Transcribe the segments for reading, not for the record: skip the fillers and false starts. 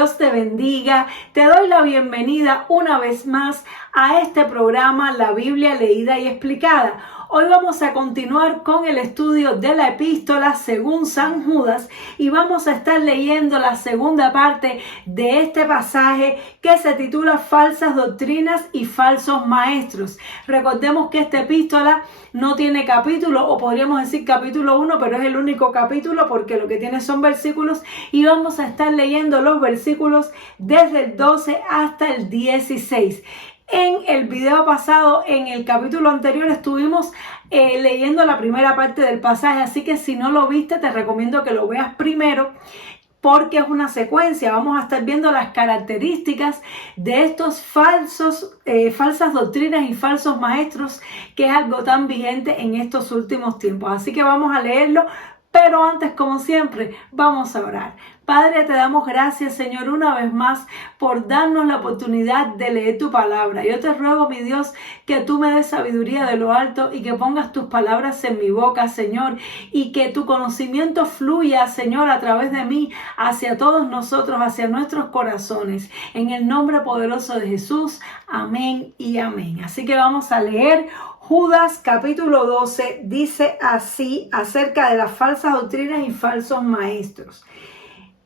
Dios te bendiga. Te doy la bienvenida una vez más a este programa, La Biblia Leída y Explicada. Hoy vamos a continuar con el estudio de la epístola según San Judas y vamos a estar leyendo la segunda parte de este pasaje que se titula Falsas doctrinas y falsos maestros. Recordemos que esta epístola no tiene capítulo, o podríamos decir capítulo 1, pero es el único capítulo porque lo que tiene son versículos, y vamos a estar leyendo los versículos desde el 12 hasta el 16. En el video pasado, en el capítulo anterior, estuvimos leyendo la primera parte del pasaje, así que si no lo viste, te recomiendo que lo veas primero, porque es una secuencia. Vamos a estar viendo las características de estos falsas doctrinas y falsos maestros, que es algo tan vigente en estos últimos tiempos. Así que vamos a leerlo, pero antes, como siempre, vamos a orar. Padre, te damos gracias, Señor, una vez más por darnos la oportunidad de leer tu palabra. Yo te ruego, mi Dios, que tú me des sabiduría de lo alto y que pongas tus palabras en mi boca, Señor, y que tu conocimiento fluya, Señor, a través de mí, hacia todos nosotros, hacia nuestros corazones. En el nombre poderoso de Jesús, amén y amén. Así que vamos a leer Judas capítulo 12, dice así acerca de las falsas doctrinas y falsos maestros.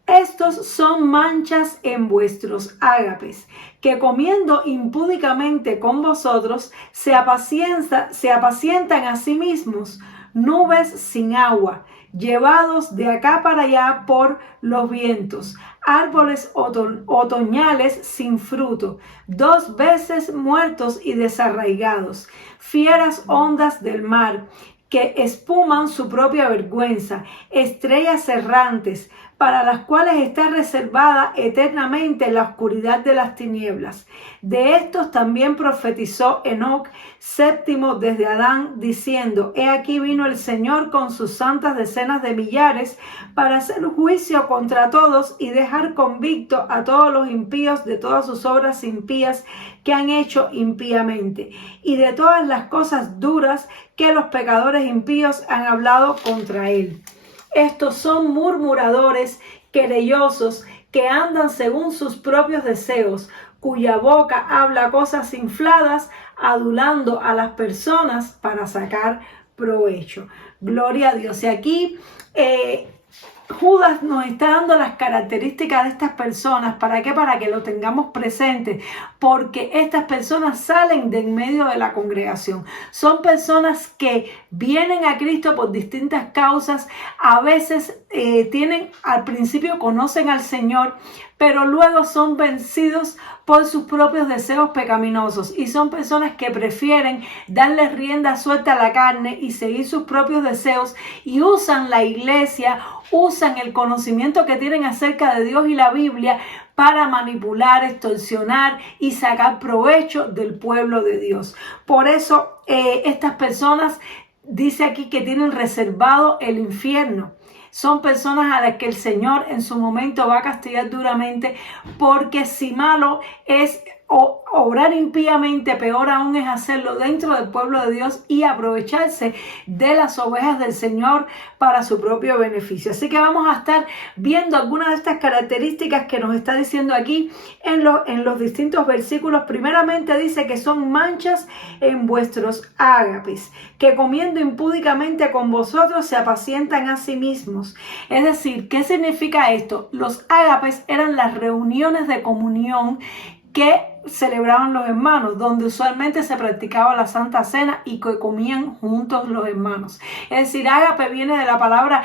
Estos son manchas en vuestros ágapes, que comiendo impúdicamente con vosotros se apacientan a sí mismos, nubes sin agua, llevados de acá para allá por los vientos, árboles otoñales sin fruto, 2 veces muertos y desarraigados, fieras ondas del mar, que espuman su propia vergüenza, estrellas errantes, para las cuales está reservada eternamente la oscuridad de las tinieblas. De estos también profetizó Enoc, séptimo desde Adán, diciendo: He aquí vino el Señor con sus santas decenas de millares para hacer juicio contra todos y dejar convicto a todos los impíos de todas sus obras impías que han hecho impíamente, y de todas las cosas duras que los pecadores impíos han hablado contra él. Estos son murmuradores, querellosos, que andan según sus propios deseos, cuya boca habla cosas infladas, adulando a las personas para sacar provecho. Gloria a Dios. Y aquí Judas nos está dando las características de estas personas. ¿Para qué? Para que lo tengamos presente, porque estas personas salen de en medio de la congregación. Son personas que vienen a Cristo por distintas causas. A veces al principio conocen al Señor, pero luego son vencidos por sus propios deseos pecaminosos, y son personas que prefieren darle rienda suelta a la carne y seguir sus propios deseos, y usan la iglesia, usan el conocimiento que tienen acerca de Dios y la Biblia para manipular, extorsionar y sacar provecho del pueblo de Dios. Por eso estas personas, dice aquí, que tienen reservado el infierno. Son personas a las que el Señor en su momento va a castigar duramente, porque si malo es obrar impíamente, peor aún es hacerlo dentro del pueblo de Dios y aprovecharse de las ovejas del Señor para su propio beneficio. Así que vamos a estar viendo algunas de estas características que nos está diciendo aquí en los distintos versículos. Primeramente dice que son manchas en vuestros ágapes, que comiendo impúdicamente con vosotros se apacientan a sí mismos. Es decir, ¿qué significa esto? Los ágapes eran las reuniones de comunión que celebraban los hermanos, donde usualmente se practicaba la Santa Cena y que comían juntos los hermanos. Es decir, ágape viene de la palabra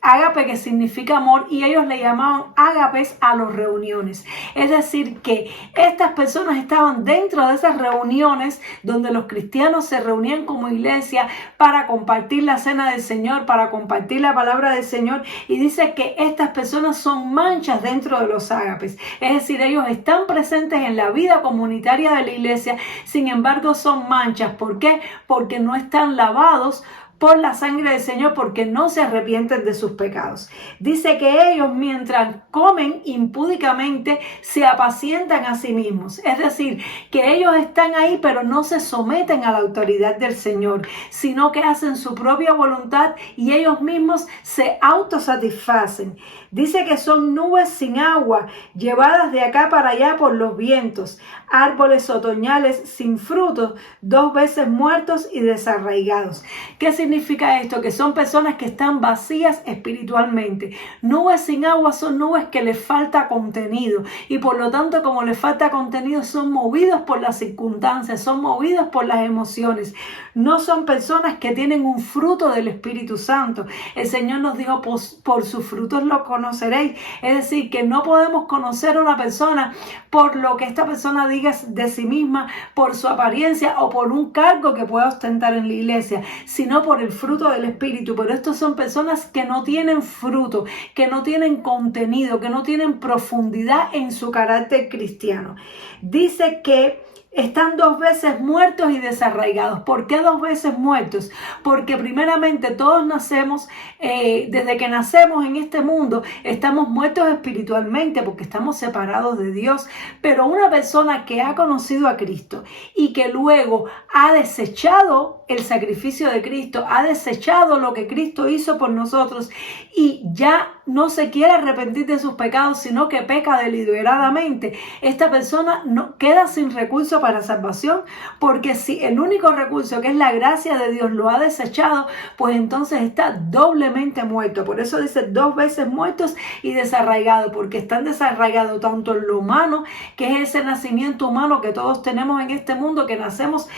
ágape, que significa amor, y ellos le llamaban ágapes a las reuniones. Es decir, que estas personas estaban dentro de esas reuniones donde los cristianos se reunían como iglesia para compartir la cena del Señor, para compartir la palabra del Señor, y dice que estas personas son manchas dentro de los ágapes. Es decir, ellos están presentes en la vida comunitaria de la iglesia, sin embargo son manchas. ¿Por qué? Porque no están lavados por la sangre del Señor, porque no se arrepienten de sus pecados. Dice que ellos, mientras comen impúdicamente, se apacientan a sí mismos. Es decir, que ellos están ahí, pero no se someten a la autoridad del Señor, sino que hacen su propia voluntad y ellos mismos se autosatisfacen. Dice que son nubes sin agua, llevadas de acá para allá por los vientos, árboles otoñales sin frutos, 2 veces muertos y desarraigados. ¿Qué significa esto? Que son personas que están vacías espiritualmente. Nubes sin agua son nubes que les falta contenido, y por lo tanto, como les falta contenido, son movidos por las circunstancias, son movidos por las emociones. No son personas que tienen un fruto del Espíritu Santo. El Señor nos dijo, por sus frutos lo conoceréis. Es decir, que no podemos conocer a una persona por lo que esta persona diga de sí misma, por su apariencia o por un cargo que pueda ostentar en la iglesia, sino por el fruto del Espíritu. Pero estos son personas que no tienen fruto, que no tienen contenido, que no tienen profundidad en su carácter cristiano. Dice que están 2 veces muertos y desarraigados. ¿Por qué 2 veces muertos? Porque primeramente todos nacemos, desde que nacemos en este mundo, estamos muertos espiritualmente porque estamos separados de Dios. Pero una persona que ha conocido a Cristo y que luego ha desechado el sacrificio de Cristo, ha desechado lo que Cristo hizo por nosotros y ya no se quiere arrepentir de sus pecados, sino que peca deliberadamente, esta persona no queda sin recurso para salvación, porque si el único recurso, que es la gracia de Dios, lo ha desechado, pues entonces está doblemente muerto. Por eso dice 2 veces muertos y desarraigados, porque están desarraigados tanto en lo humano, que es ese nacimiento humano que todos tenemos en este mundo, que nacemos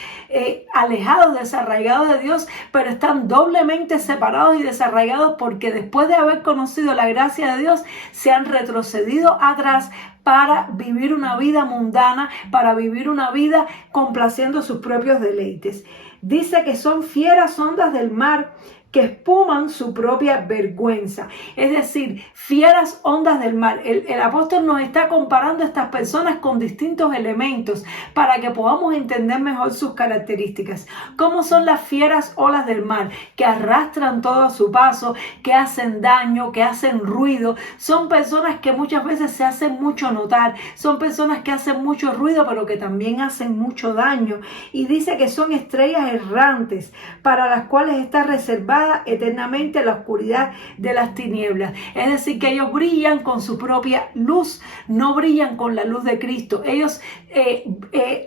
alejados, desarraigados de Dios, pero están doblemente separados y desarraigados porque después de haber conocido la gracia de Dios, se han retrocedido atrás para vivir una vida mundana, para vivir una vida complaciendo sus propios deleites. Dice que son fieras ondas del mar que espuman su propia vergüenza. Es decir, fieras ondas del mar. El apóstol nos está comparando a estas personas con distintos elementos para que podamos entender mejor sus características. ¿Cómo son las fieras olas del mar? Que arrastran todo a su paso, que hacen daño, que hacen ruido. Son personas que muchas veces se hacen mucho notar. Son personas que hacen mucho ruido, pero que también hacen mucho daño. Y dice que son estrellas errantes para las cuales está reservada eternamente la oscuridad de las tinieblas. Es decir, que ellos brillan con su propia luz, no brillan con la luz de Cristo. Ellos,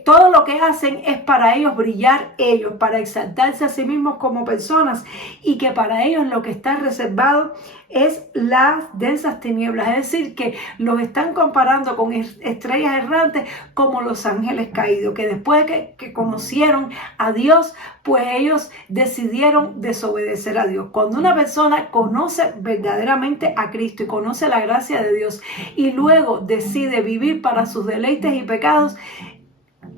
todo lo que hacen es para ellos brillar ellos, para exaltarse a sí mismos como personas, y que para ellos lo que está reservado es las densas tinieblas. Es decir, que los están comparando con estrellas errantes como los ángeles caídos, que después que conocieron a Dios, pues ellos decidieron desobedecer a Dios. Cuando una persona conoce verdaderamente a Cristo y conoce la gracia de Dios y luego decide vivir para sus deleites y pecados,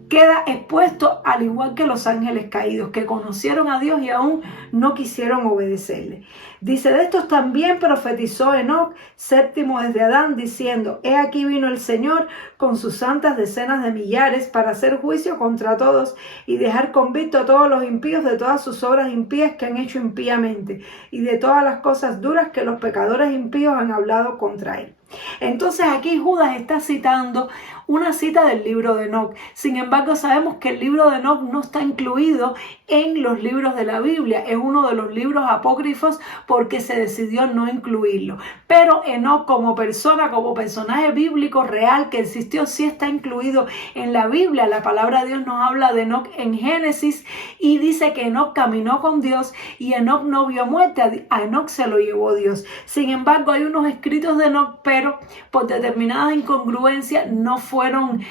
queda expuesto al igual que los ángeles caídos, que conocieron a Dios y aún no quisieron obedecerle. Dice, de estos también profetizó Enoc, séptimo desde Adán, diciendo, he aquí vino el Señor con sus santas decenas de millares para hacer juicio contra todos y dejar convicto a todos los impíos de todas sus obras impías que han hecho impíamente y de todas las cosas duras que los pecadores impíos han hablado contra él. Entonces aquí Judas está citando una cita del libro de Enoc. Sin embargo, sabemos que el libro de Enoc no está incluido en los libros de la Biblia. Es uno de los libros apócrifos porque se decidió no incluirlo. Pero Enoc como persona, como personaje bíblico real que existió, sí está incluido en la Biblia. La palabra de Dios nos habla de Enoc en Génesis y dice que Enoc caminó con Dios y Enoc no vio muerte. A Enoc se lo llevó Dios. Sin embargo, hay unos escritos de Enoc, pero por determinadas incongruencias no fueron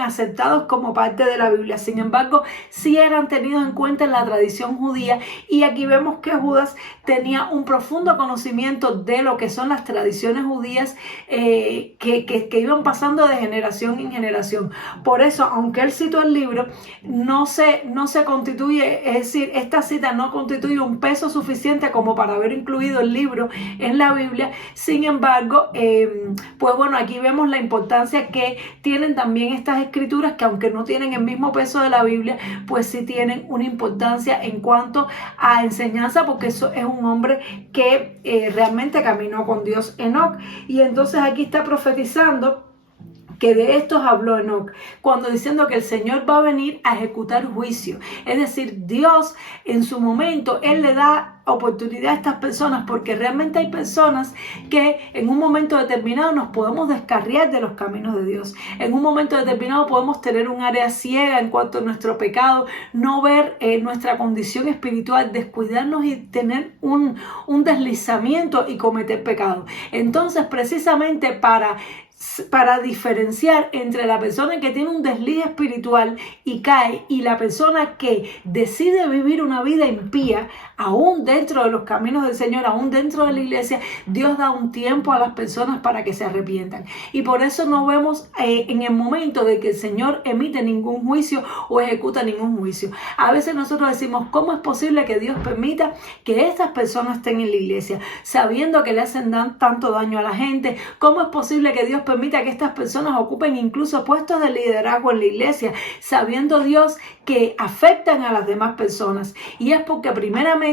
aceptados como parte de la Biblia. Sin embargo, sí eran tenidos en cuenta en la tradición judía, y aquí vemos que Judas tenía un profundo conocimiento de lo que son las tradiciones judías que iban pasando de generación en generación. Por eso, aunque él citó el libro, no se constituye, es decir, esta cita no constituye un peso suficiente como para haber incluido el libro en la Biblia. Sin embargo, pues bueno, aquí vemos la importancia importancia que tienen también estas escrituras, que aunque no tienen el mismo peso de la Biblia, pues sí tienen una importancia en cuanto a enseñanza, porque eso es un hombre que realmente caminó con Dios, Enoc. Y entonces aquí está profetizando que de estos habló Enoc, cuando diciendo que el Señor va a venir a ejecutar juicio. Es decir, Dios en su momento, Él le da oportunidad a estas personas, porque realmente hay personas que en un momento determinado nos podemos descarriar de los caminos de Dios. En un momento determinado podemos tener un área ciega en cuanto a nuestro pecado, no ver nuestra condición espiritual, descuidarnos y tener un deslizamiento y cometer pecado. Entonces, precisamente para diferenciar entre la persona que tiene un desliz espiritual y cae, y la persona que decide vivir una vida impía, aún dentro de los caminos del Señor, aún dentro de la iglesia, Dios da un tiempo a las personas para que se arrepientan. Y por eso no vemos en el momento de que el Señor emite ningún juicio o ejecuta ningún juicio. A veces nosotros decimos, ¿cómo es posible que Dios permita que estas personas estén en la iglesia, sabiendo que le hacen tanto daño a la gente? ¿Cómo es posible que Dios permita que estas personas ocupen incluso puestos de liderazgo en la iglesia, sabiendo Dios que afectan a las demás personas? Y es porque primeramente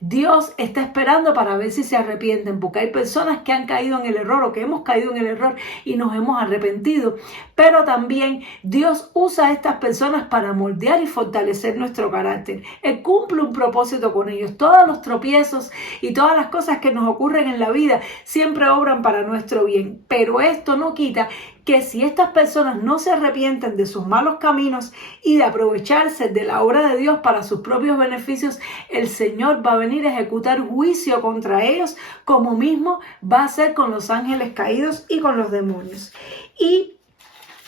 Dios está esperando para ver si se arrepienten, porque hay personas que han caído en el error o que hemos caído en el error y nos hemos arrepentido. Pero también Dios usa a estas personas para moldear y fortalecer nuestro carácter. Él cumple un propósito con ellos. Todos los tropiezos y todas las cosas que nos ocurren en la vida siempre obran para nuestro bien. Pero esto no quita que si estas personas no se arrepienten de sus malos caminos y de aprovecharse de la obra de Dios para sus propios beneficios, el Señor va a venir a ejecutar juicio contra ellos, como mismo va a hacer con los ángeles caídos y con los demonios. Y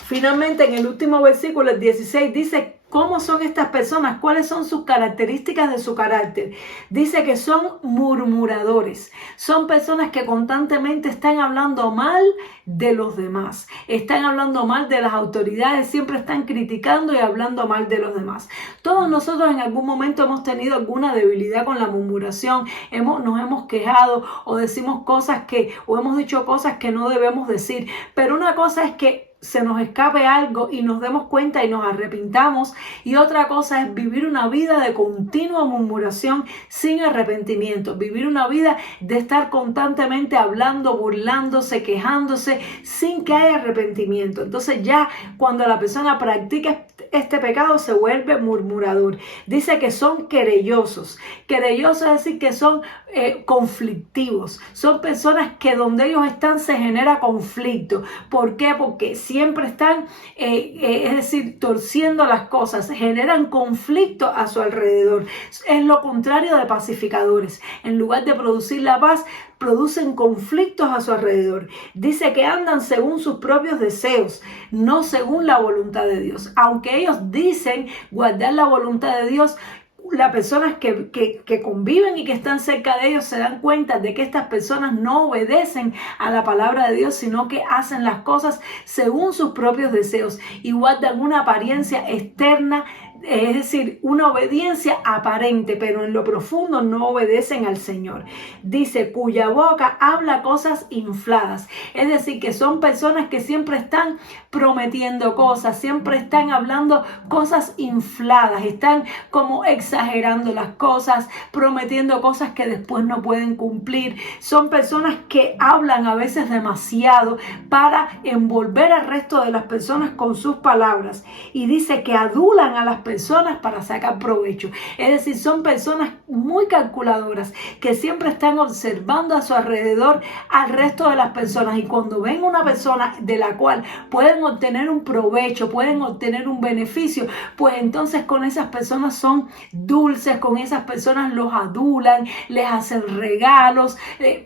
finalmente, en el último versículo, el 16, dice: ¿cómo son estas personas? ¿Cuáles son sus características de su carácter? Dice que son murmuradores. Son personas que constantemente están hablando mal de los demás. Están hablando mal de las autoridades. Siempre están criticando y hablando mal de los demás. Todos nosotros en algún momento hemos tenido alguna debilidad con la murmuración. Nos hemos quejado o decimos o hemos dicho cosas que no debemos decir. Pero una cosa es que se nos escape algo y nos demos cuenta y nos arrepintamos, y otra cosa es vivir una vida de continua murmuración sin arrepentimiento, vivir una vida de estar constantemente hablando, burlándose, quejándose sin que haya arrepentimiento. Entonces ya cuando la persona practica este pecado se vuelve murmurador. Dice que son querellosos. Querellosos es decir que son conflictivos. Son personas que donde ellos están se genera conflicto. ¿Por qué? Porque siempre están, es decir, torciendo las cosas, generan conflicto a su alrededor. Es lo contrario de pacificadores. En lugar de producir la paz, producen conflictos a su alrededor. Dice que andan según sus propios deseos, no según la voluntad de Dios. Aunque ellos dicen guardar la voluntad de Dios, las personas que conviven y que están cerca de ellos se dan cuenta de que estas personas no obedecen a la palabra de Dios, sino que hacen las cosas según sus propios deseos y guardan una apariencia externa, es decir, una obediencia aparente, pero en lo profundo no obedecen al Señor. Dice, cuya boca habla cosas infladas. Es decir, que son personas que siempre están prometiendo cosas, siempre están hablando cosas infladas, están como exagerando las cosas, prometiendo cosas que después no pueden cumplir. Son personas que hablan a veces demasiado para envolver al resto de las personas con sus palabras. Y dice que adulan a las personas para sacar provecho. Es decir, son personas muy calculadoras que siempre están observando a su alrededor al resto de las personas, y cuando ven una persona de la cual pueden obtener un provecho, pueden obtener un beneficio, pues entonces con esas personas son dulces, con esas personas los adulan, les hacen regalos.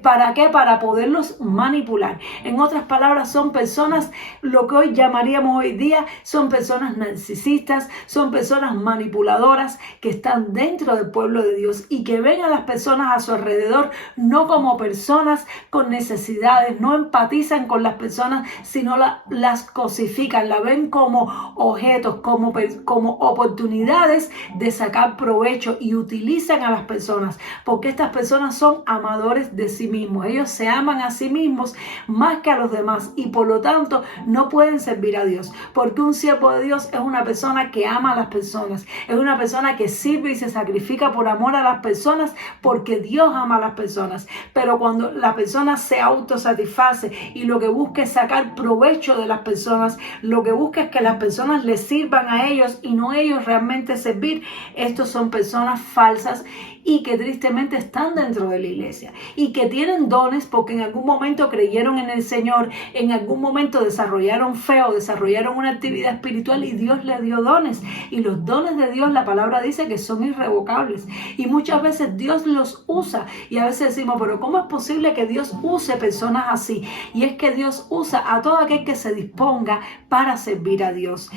¿Para qué? Para poderlos manipular. En otras palabras, son personas, lo que hoy llamaríamos hoy día, son personas narcisistas, son personas personas manipuladoras que están dentro del pueblo de Dios y que ven a las personas a su alrededor no como personas con necesidades, no empatizan con las personas, sino las cosifican, la ven como objetos, como oportunidades de sacar provecho, y utilizan a las personas porque estas personas son amadores de sí mismos. Ellos se aman a sí mismos más que a los demás y por lo tanto no pueden servir a Dios, porque un siervo de Dios es una persona que ama a las personas, es una persona que sirve y se sacrifica por amor a las personas, porque Dios ama a las personas. Pero cuando la persona se autosatisface y lo que busca es sacar provecho de las personas, lo que busca es que las personas les sirvan a ellos y no ellos realmente servir, estos son personas falsas y que tristemente están dentro de la iglesia y que tienen dones porque en algún momento creyeron en el Señor, en algún momento desarrollaron fe o desarrollaron una actividad espiritual y Dios les dio dones, y los dones de Dios, la palabra dice que son irrevocables y muchas veces Dios los usa, y a veces decimos, pero ¿cómo es posible que Dios use personas así? Y es que Dios usa a todo aquel que se disponga para servir a Dios.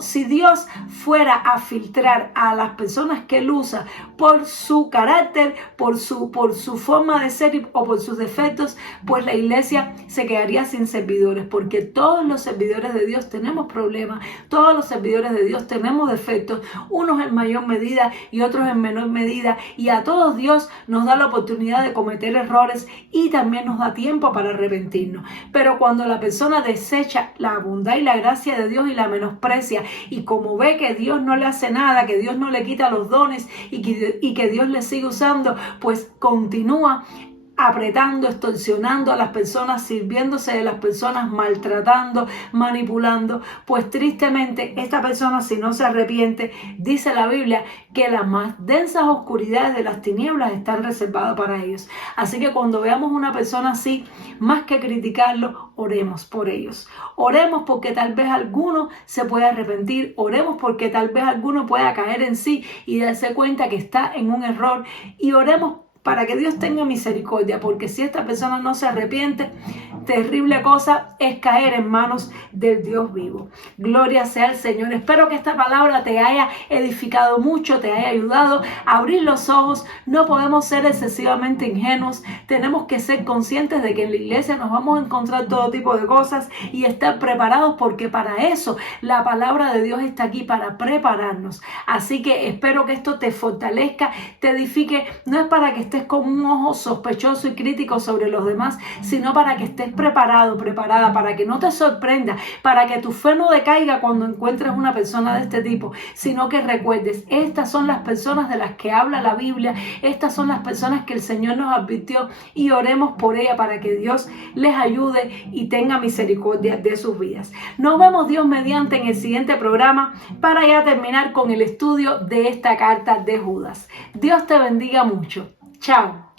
Si Dios fuera a filtrar a las personas que Él usa por su carácter, por su forma de ser o por sus defectos, pues la iglesia se quedaría sin servidores, porque todos los servidores de Dios tenemos problemas, todos los servidores de Dios tenemos defectos, unos en mayor medida y otros en menor medida, y a todos Dios nos da la oportunidad de cometer errores y también nos da tiempo para arrepentirnos. Pero cuando la persona desecha la bondad y la gracia de Dios y la menosprecia, y como ve que Dios no le hace nada, que Dios no le quita los dones y que Dios le sigue usando, pues continúa apretando, extorsionando a las personas, sirviéndose de las personas, maltratando, manipulando, pues tristemente esta persona, si no se arrepiente, dice la Biblia que las más densas oscuridades de las tinieblas están reservadas para ellos. Así que cuando veamos una persona así, más que criticarlo, oremos por ellos. Oremos porque tal vez alguno se pueda arrepentir, oremos porque tal vez alguno pueda caer en sí y darse cuenta que está en un error, y oremos para que Dios tenga misericordia, porque si esta persona no se arrepiente, terrible cosa es caer en manos del Dios vivo. Gloria sea al Señor. Espero que esta palabra te haya edificado mucho, te haya ayudado a abrir los ojos. No podemos ser excesivamente ingenuos. Tenemos que ser conscientes de que en la iglesia nos vamos a encontrar todo tipo de cosas y estar preparados, porque para eso la palabra de Dios está aquí, para prepararnos. Así que espero que esto te fortalezca, te edifique. No es para que estés con un ojo sospechoso y crítico sobre los demás, sino para que estés preparado, preparada, para que no te sorprenda, para que tu fe no decaiga cuando encuentres una persona de este tipo, sino que recuerdes, estas son las personas de las que habla la Biblia, estas son las personas que el Señor nos advirtió, y oremos por ellas para que Dios les ayude y tenga misericordia de sus vidas. Nos vemos, Dios mediante, en el siguiente programa para ya terminar con el estudio de esta carta de Judas. Dios te bendiga mucho. Chao.